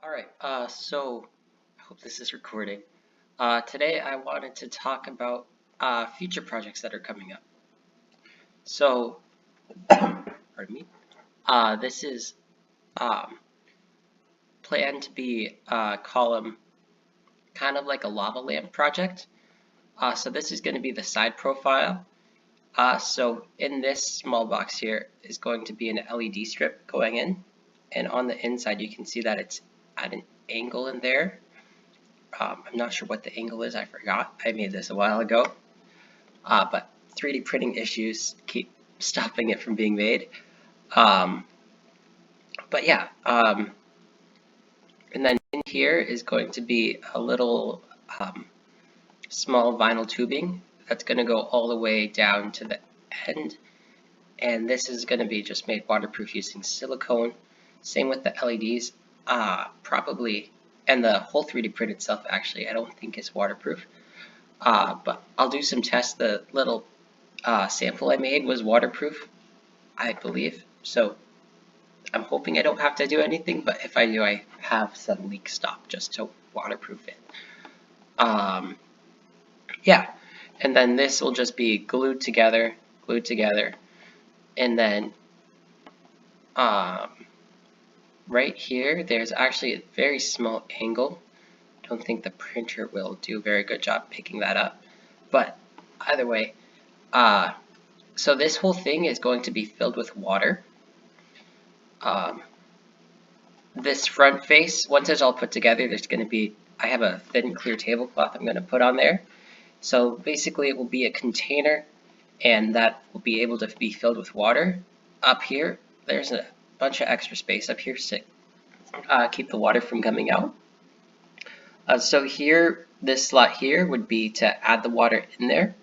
All right, so I hope this is recording. Today I wanted to talk about future projects that are coming up. So, pardon me. This is um, planned to be a column, kind of like a lava lamp project. So this is going to be the side profile. So in this small box here is going to be an LED strip going in, and on the inside you can see that it's at an angle in there. I'm not sure what the angle is, I forgot. I made this a while ago. But 3D printing issues keep stopping it from being made. Um, but yeah, and then in here is going to be a little small vinyl tubing that's going to go all the way down to the end. And this is going to be just made waterproof using silicone. Same with the LEDs, probably, and the whole 3D print itself actually I don't think is waterproof. But I'll do some tests. The little sample I made was waterproof, I believe. So I'm hoping I don't have to do anything, but if I do, I have some leak stop just to waterproof it. Yeah, and then this will just be glued together, and then right here, there's actually a very small angle. I don't think the printer will do a very good job picking that up, but either way, so this whole thing is going to be filled with water. This front face, once it's all put together, there's going to be, I have a thin clear tablecloth I'm going to put on there. So basically it will be a container, and that will be able to be filled with water. Up here, there's a bunch of extra space up here to keep the water from coming out. So here, this slot here would be to add the water in there.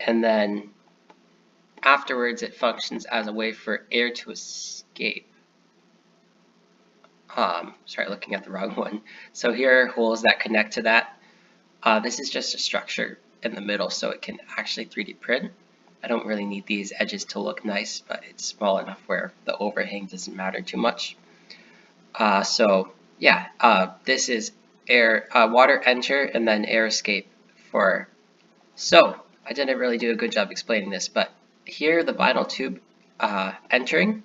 And then afterwards it functions as a way for air to escape. Sorry, looking at the wrong one. So here are holes that connect to that. This is just a structure in the middle so it can actually 3D print. I don't really need these edges to look nice, but it's small enough where the overhang doesn't matter too much. So yeah, this is air, water enter and then air escape for. So I didn't really do a good job explaining this, but here the vinyl tube entering,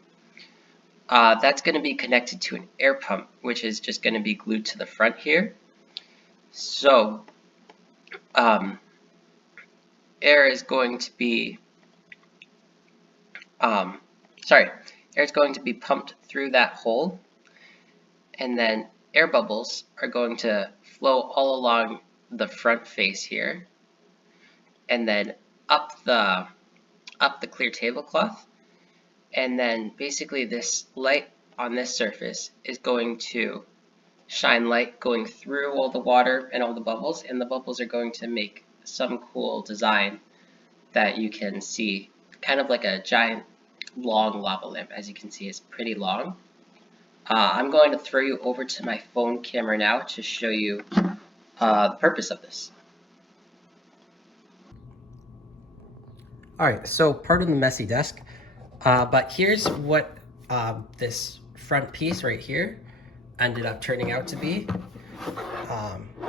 that's going to be connected to an air pump, which is just going to be glued to the front here. So air is going to be air is going to be pumped through that hole, and then air bubbles are going to flow all along the front face here, and then up the clear tablecloth, and then basically this light on this surface is going to shine light going through all the water and all the bubbles, and the bubbles are going to make some cool design that you can see, kind of like a giant long lava lamp. As you can see, it's pretty long. I'm going to throw you over to my phone camera now to show you the purpose of this. Alright, so pardon the messy desk, but here's what this front piece right here ended up turning out to be.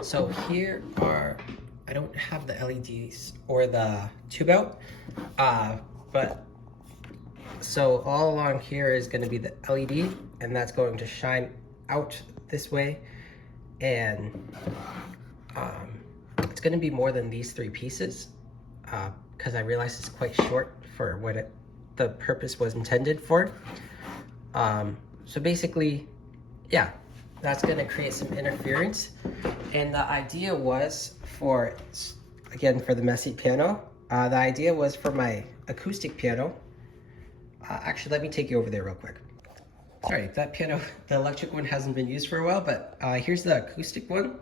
So here are, I don't have the LEDs or the tube out, but so all along here is going to be the LED, and that's going to shine out this way, and it's going to be more than these three pieces, because I realized it's quite short for what the purpose was intended for. So basically, yeah, that's going to create some interference, and the idea was for, again, for the messy piano, the idea was for my acoustic piano. Actually, let me take you over there real quick. Sorry, that piano, the electric one hasn't been used for a while, but here's the acoustic one.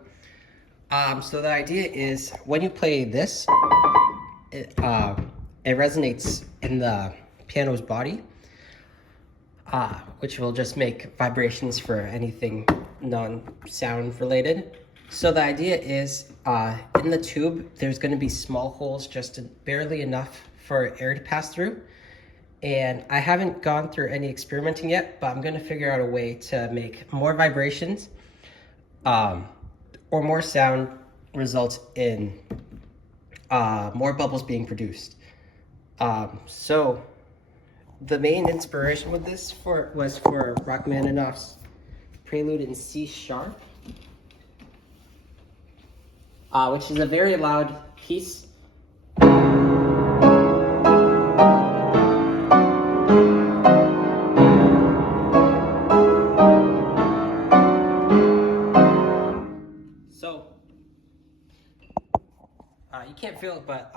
So the idea is when you play this, it resonates in the piano's body, which will just make vibrations for anything non-sound related. So the idea is in the tube, there's going to be small holes, just barely enough for air to pass through. And I haven't gone through any experimenting yet, but I'm going to figure out a way to make more vibrations or more sound results in more bubbles being produced. So the main inspiration with this was for Rachmaninoff's prelude in C sharp, which is a very loud piece. So you can't feel it, but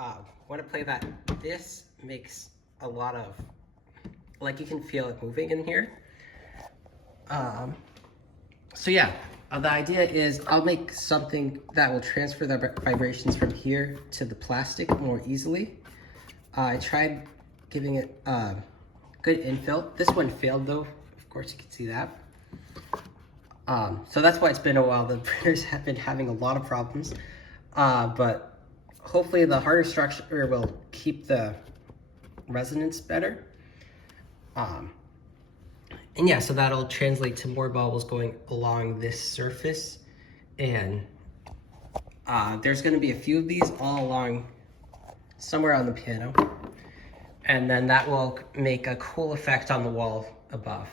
when I play that, this makes a lot of, like, you can feel it moving in here. So yeah, the idea is I'll make something that will transfer the vibrations from here to the plastic more easily. I tried giving it good infill. This one failed though, of course you can see that. So that's why it's been a while. The printers have been having a lot of problems, but hopefully the harder structure will keep the resonance better. And yeah, so that'll translate to more bubbles going along this surface. And there's gonna be a few of these all along somewhere on the piano. And then that will make a cool effect on the wall above.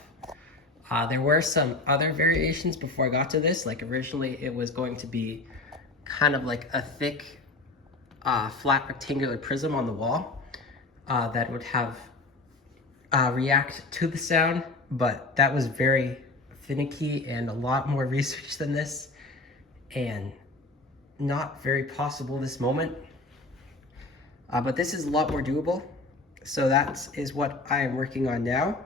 There were some other variations before I got to this. Like originally it was going to be kind of like a thick, flat rectangular prism on the wall that would have react to the sound, but that was very finicky and a lot more research than this, and not very possible this moment. But this is a lot more doable, so that is what I am working on now.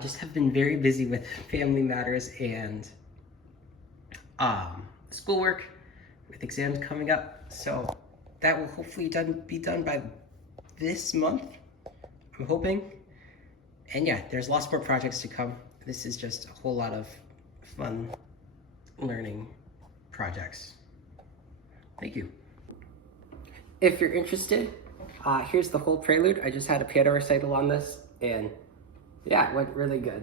Just have been very busy with family matters and schoolwork, with exams coming up, so that will hopefully be done by this month, I'm hoping. And yeah, there's lots more projects to come. This is just a whole lot of fun learning projects. Thank you. If you're interested, here's the whole prelude. I just had a piano recital on this, and yeah, it went really good.